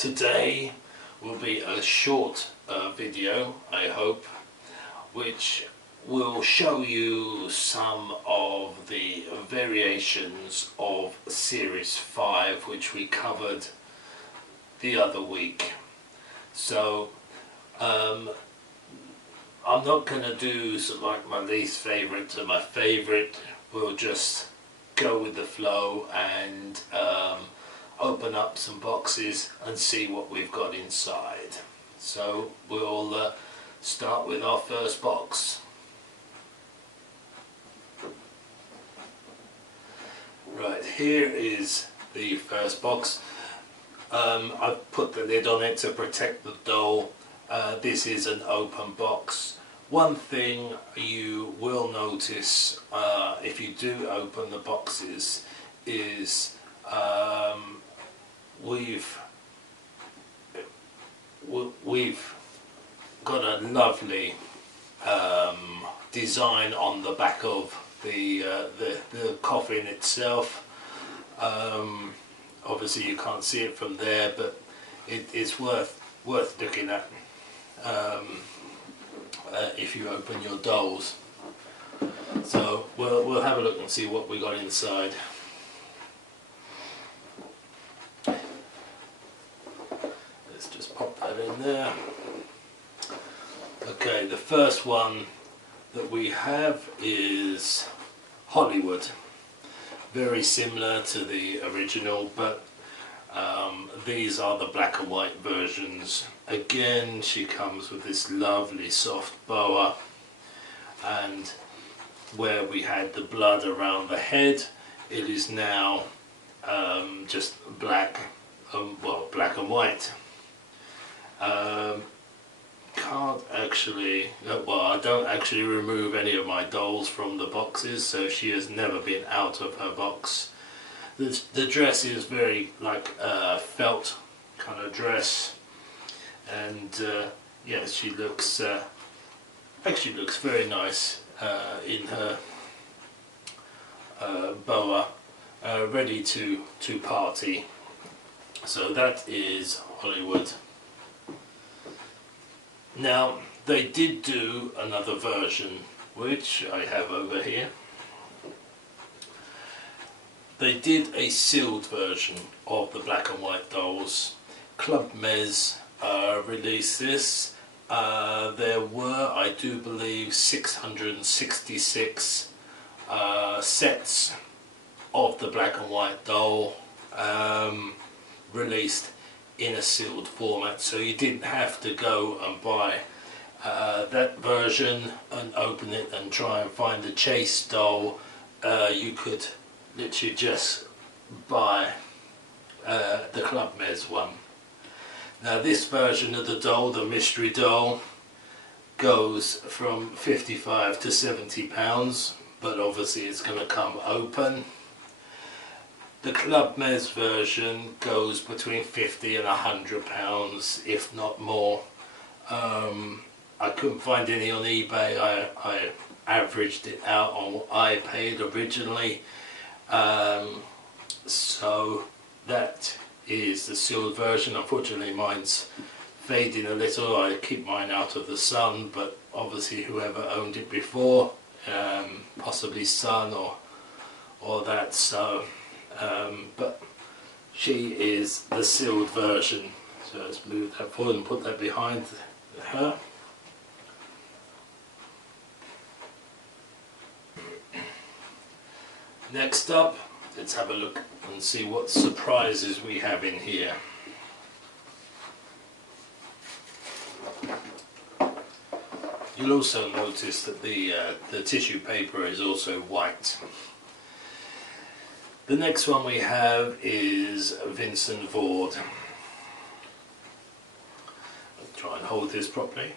Today will be a short video, I hope, which will show you some of the variations of Series 5 which we covered the other week. So I'm not going to do sort of like my least favourite to my favourite. We'll just go with the flow and open up some boxes and see what we've got inside. So we'll start with our first box. Right, here is the first box. I've put the lid on it to protect the doll. This is an open box. One thing you will notice if you do open the boxes is we've got a lovely design on the back of the coffin itself. Obviously you can't see it from there, but it's worth looking at if you open your dolls. So we'll have a look and see what we got inside. Let's just pop that in there. Okay, the first one that we have is Hollywood. Very similar to the original, but these are the black and white versions. Again, she comes with this lovely soft boa, and where we had the blood around the head, it is now just black, well, black and white. Can't actually, well, I don't actually remove any of my dolls from the boxes, so she has never been out of her box. The dress is very like felt kind of dress, and yeah, she looks actually looks very nice in her boa, ready to party. So that is Hollywood. Now they did do another version, which I have over here. They did a sealed version of the black and white dolls. Club Mez released this. There were, I do believe, 666 sets of the black and white doll released in a sealed format, so you didn't have to go and buy that version and open it and try and find the chase doll. You could literally just buy the Club Mez one. Now this version of the doll, the mystery doll, goes from 55 to 70 pounds, but obviously it's going to come open. The Club Mez version goes between 50 and 100 pounds, if not more. I couldn't find any on eBay. I averaged it out on what I paid originally. So that is the sealed version. Unfortunately mine's fading a little. I keep mine out of the sun, but obviously whoever owned it before, possibly son or that, so but she is the sealed version. So let's move that forward and put that behind her. Next up, let's have a look and see what surprises we have in here. You'll also notice that the tissue paper is also white. The next one we have is Vincent Vaughn. I'll try and hold this properly.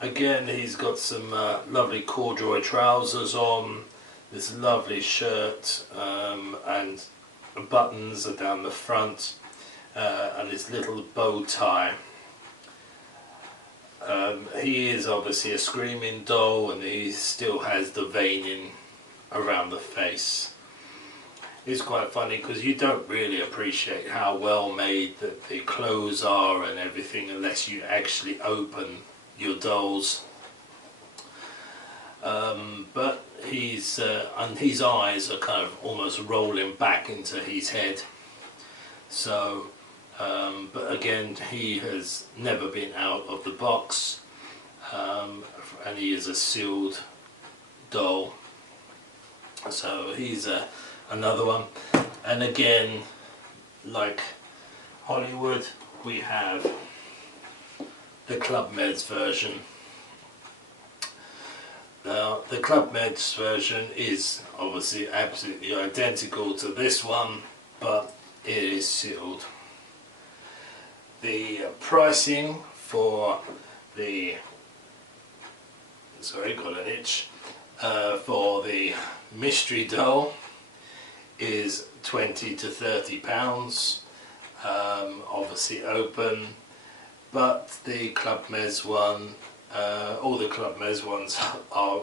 Again, he's got some lovely corduroy trousers on, this lovely shirt, and buttons are down the front, and this little bow tie. He is obviously a screaming doll, and he still has the veining around the face. It's quite funny because you don't really appreciate how well made the clothes are and everything unless you actually open your dolls. But and his eyes are kind of almost rolling back into his head. So, but again, he has never been out of the box, and he is a sealed doll. So he's another one. And again, like Hollywood, we have the Club Meds version. Now, the Club Meds version is obviously absolutely identical to this one, but it is sealed. The pricing for the, sorry, got an itch, for the mystery doll is £20 to £30, obviously open, but the Club Mez one, all the Club Mez ones are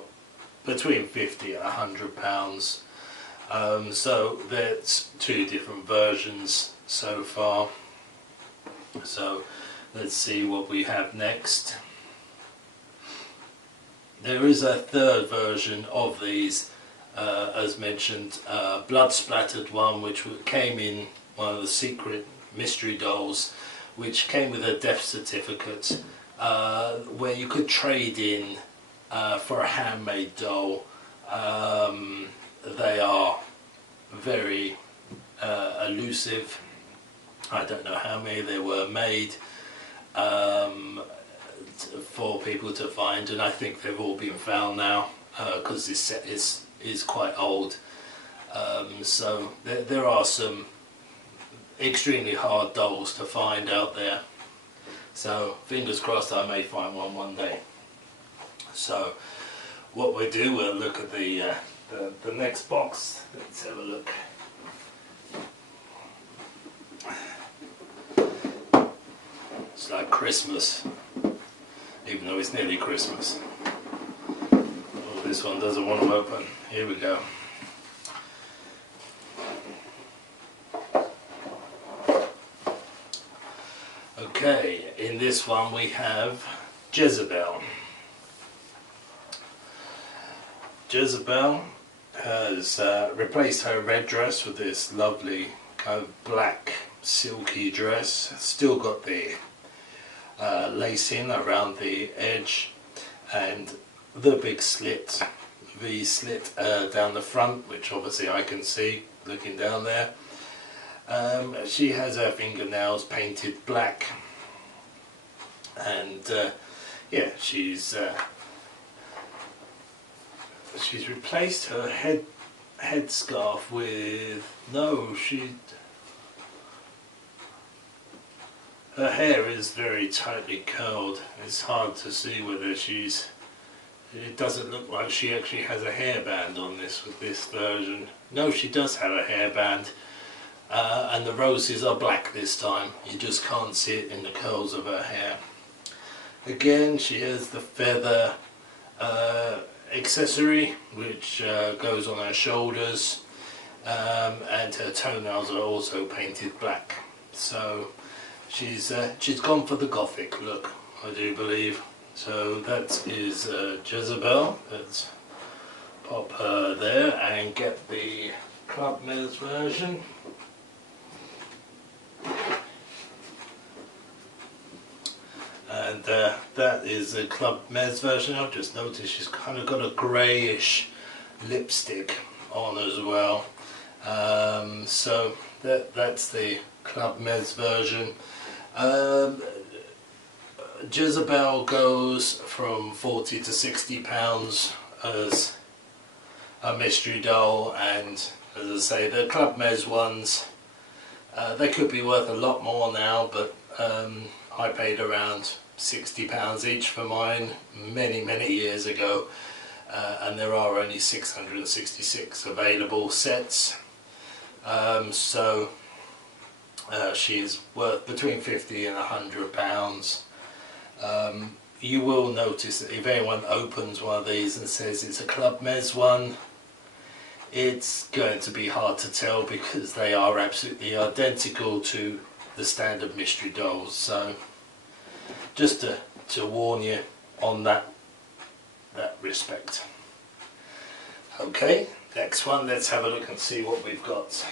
between £50 and £100. So there's two different versions so far. So let's see what we have next. There is a third version of these, as mentioned, blood splattered one, which came in one of the secret mystery dolls, which came with a death certificate, where you could trade in for a handmade doll. They are very elusive. I don't know how many there were made for people to find, and I think they've all been found now because this set is quite old. So there are some extremely hard dolls to find out there. So fingers crossed I may find one day. So what we'll do, we'll look at the next box. Let's have a look. It's like Christmas, even though it's nearly Christmas. Oh, this one doesn't want to open. Here we go. Okay, in this one we have Jezebel. Jezebel has replaced her red dress with this lovely kind of black silky dress. Still got the lacing around the edge and the big slit, V slit down the front, which obviously I can see looking down there. She has her fingernails painted black, and yeah, she's replaced her headscarf with, no, her hair is very tightly curled. It's hard to see whether it doesn't look like she actually has a hairband on this with this version. No, she does have a hairband, and the roses are black this time. You just can't see it in the curls of her hair. Again, she has the feather accessory, which goes on her shoulders, and her toenails are also painted black. So she's gone for the gothic look, I do believe. So that is Jezebel. Let's pop her there and get the Club Mez version. And that is the Club Mez version. I've just noticed she's kind of got a greyish lipstick on as well. So that's the Club Mez version. Jezebel goes from £40 to £60 as a mystery doll, and as I say, the Club Mez ones, they could be worth a lot more now, but I paid around £60 each for mine many years ago, and there are only 666 available sets. So she is worth between £50 and £100. You will notice that if anyone opens one of these and says it's a Club Mez one, it's going to be hard to tell because they are absolutely identical to the standard mystery dolls. So just to warn you on that respect. Okay, next one, let's have a look and see what we've got.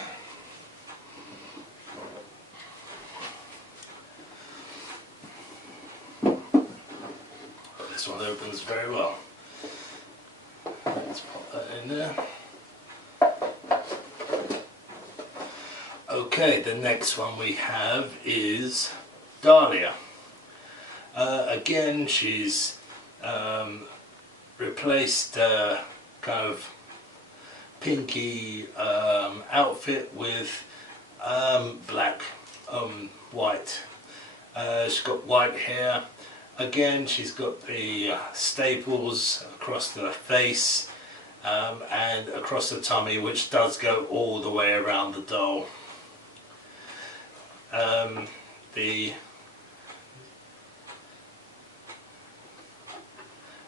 This one opens very well. Let's pop that in there. Okay, the next one we have is Dahlia. Again, she's replaced kind of pinky outfit with black, white. She's got white hair. Again, she's got the staples across the face and across the tummy, which does go all the way around the doll.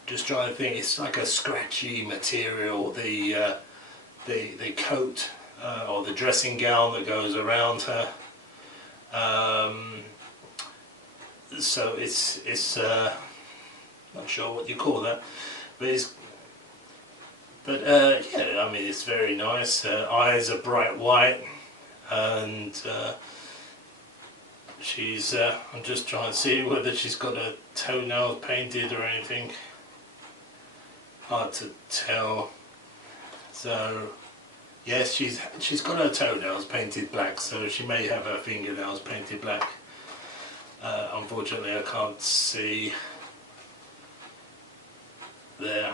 Just trying to think, it's like a scratchy material, the coat or the dressing gown that goes around her. So it's not sure what you call that, but yeah, I mean, it's very nice. Her eyes are bright white, and she's I'm just trying to see whether she's got her toenails painted or anything. Hard to tell. So yes, she's got her toenails painted black, so she may have her fingernails painted black. Unfortunately, I can't see there.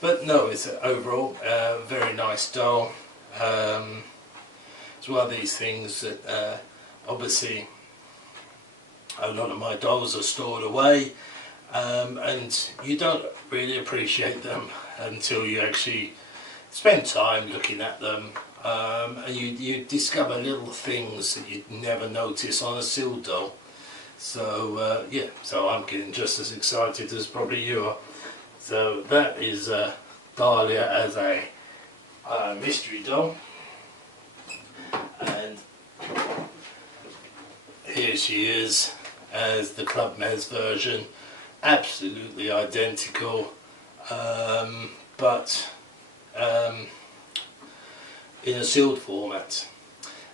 But no, it's overall a very nice doll. It's one of these things that obviously a lot of my dolls are stored away, and you don't really appreciate them until you actually spend time looking at them, and you discover little things that you'd never notice on a sealed doll. So yeah, so I'm getting just as excited as probably you are. So that is Dahlia as a mystery doll, and here she is as the Club Med version, absolutely identical, but in a sealed format.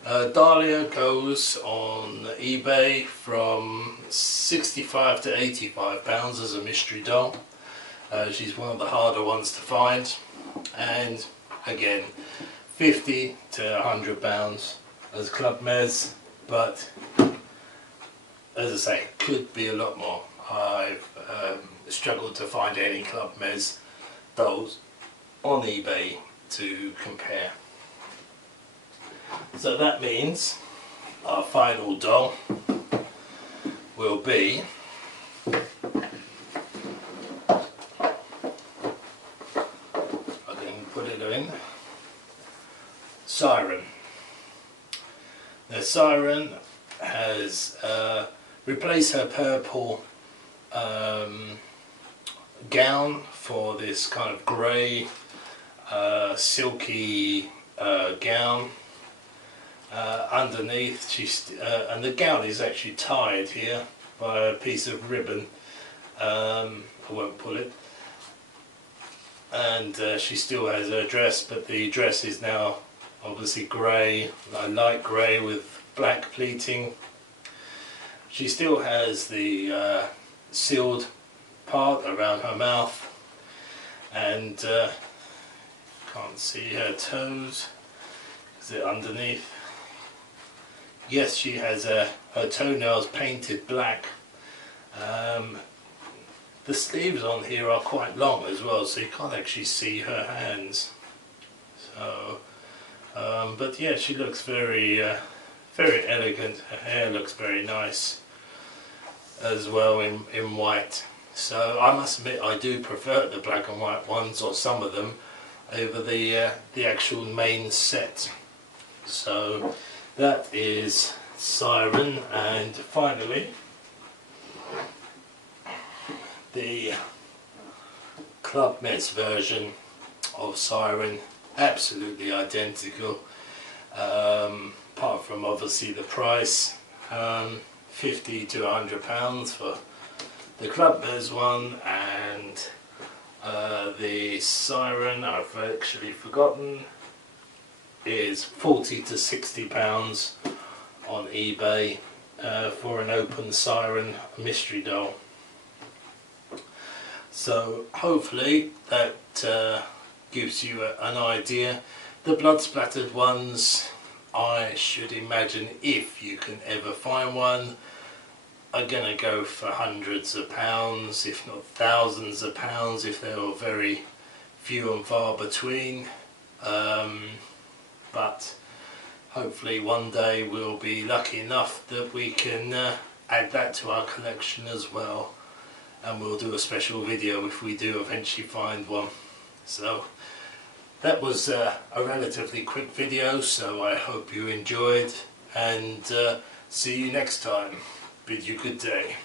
Dahlia goes on eBay from £65 to £85 as a mystery doll. She's one of the harder ones to find, and again £50 to £100 as Club Med, but as I say, could be a lot more. I've struggled to find any Club Med dolls on eBay to compare. So that means our final doll will be I can put it in Siren. Now Siren has replaced her purple gown for this kind of grey silky gown. Underneath, she's and the gown is actually tied here by a piece of ribbon. I won't pull it. And she still has her dress, but the dress is now obviously grey, light grey with black pleating. She still has the sealed part around her mouth, and can't see her toes. Is it underneath? Yes, she has her toenails painted black. The sleeves on here are quite long as well, so you can't actually see her hands. So, but yeah, she looks very, very elegant. Her hair looks very nice as well in white. So I must admit, I do prefer the black and white ones, or some of them, over the actual main set. So that is Siren, and finally the Club Med version of siren, absolutely identical, apart from obviously the price, £50 to £100 for the Club Bears one, and the siren, I've actually forgotten, is £40 to £60 on eBay for an open siren mystery doll. So hopefully that gives you an idea. The blood splattered ones, I should imagine, if you can ever find one, are going to go for hundreds of pounds, if not thousands of pounds, if they were very few and far between. But hopefully one day we'll be lucky enough that we can add that to our collection as well, and we'll do a special video if we do eventually find one. So that was a relatively quick video, so I hope you enjoyed, and see you next time. Bid you good day.